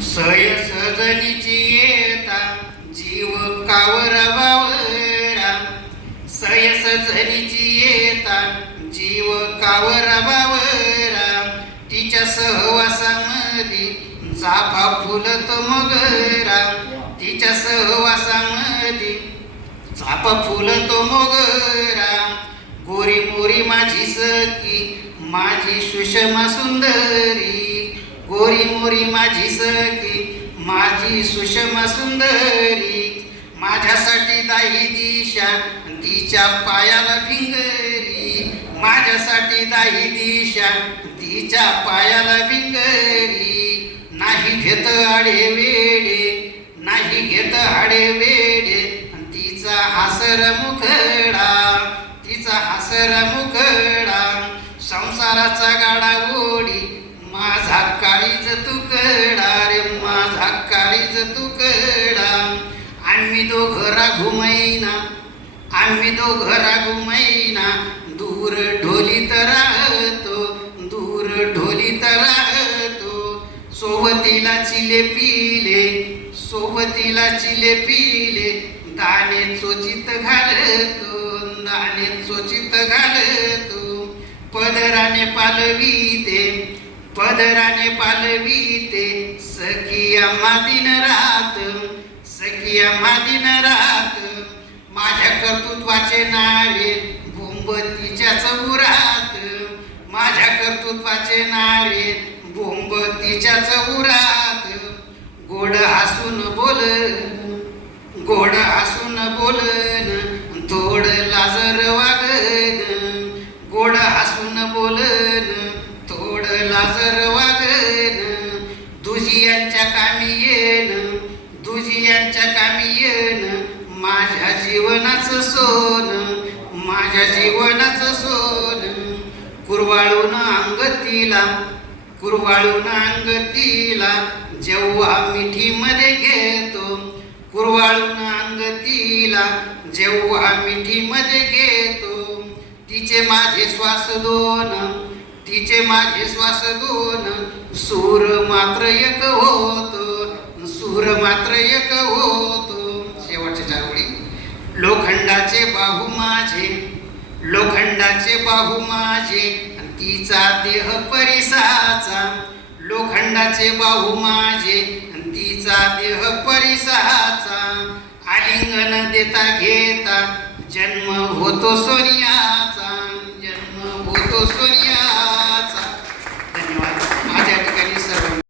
सय सजनीची येता जीव कावरा बावरा, सय सजनीची येता जीव कावरा बावरा, तिच्या सहवासामध्ये चाफा फुलत मोगरा, तिच्या सहवासामध्ये चाफा फुलतो मोगरा. गोरी मोरी माझी सखी माझी सुषमा सुंदरी, गोरी मोरी माझी सखी माझी सुषमा सुंदरी, माझ्यासाठी दाही दिशा तिच्या पायाला भिंगरी, माझ्यासाठी दाही दिशा तिच्या पायाला भिंगरी. नाही घेत आडे वेडे, नाही घेत आडे वेडे, तिचा हासर मुखडा, तिचा हासर मुखडा. संसाराचा गाडा ओढी माझा काळीज तुकडा रे, माझा काळीज तुकडा. आम्ही दोघं राघू मैना, आम्ही दोघं राघू मैना, दूर ढोलीत राहतो, दूर ढोलीत राहतो. सोबतीला चिले पिले, सोबतीला चिले पिले, दाणे चोचित घालतो, दाणे चोचित घालतो. पदराने पालवीते, पदराने पालवीते, सखिया मादीन रात, सखिया मादीन रात. माझ्या कर्तृत्वाचे नारे बोंब तिच्याच उरात, माझ्या कर्तृत्वाचे नारे बोंब तिच्याच उरात. गोड हसून बोल, गोड हसून बोलन, थोड लाजर वागन, गोड हसून बोलन, थोड लाजर वागन. दुजियांच्या कामी येन, दुजियांच्या कामी येन, माझ्या जीवनाचं सोन, माझ्या जीवनाचं सोन. कुरवाळून अंगतीला, कुरवाळून अंगतीला, जेव्हा मिठीमध्ये घेतो, कुरवाळून अंगतीला, जेव्हा मिठीमध्ये घेतो. तिचे माझे श्वास दोन, तिचे माझे श्वास दोन, सूर मात्र एक होतो, सूर मात्र एक होतो. शेवटच्या चार ओळी. लोखंडाचे बाहू माझे, लोखंडाचे बाहू माझे, तिचा देह परिसाचा, लोखंडाचे बाहू माझे, तिचा देह परिसाचा. आलिंगन देता घेता जन्म होतो सोनियाचा, जन्म होतो सोनिया.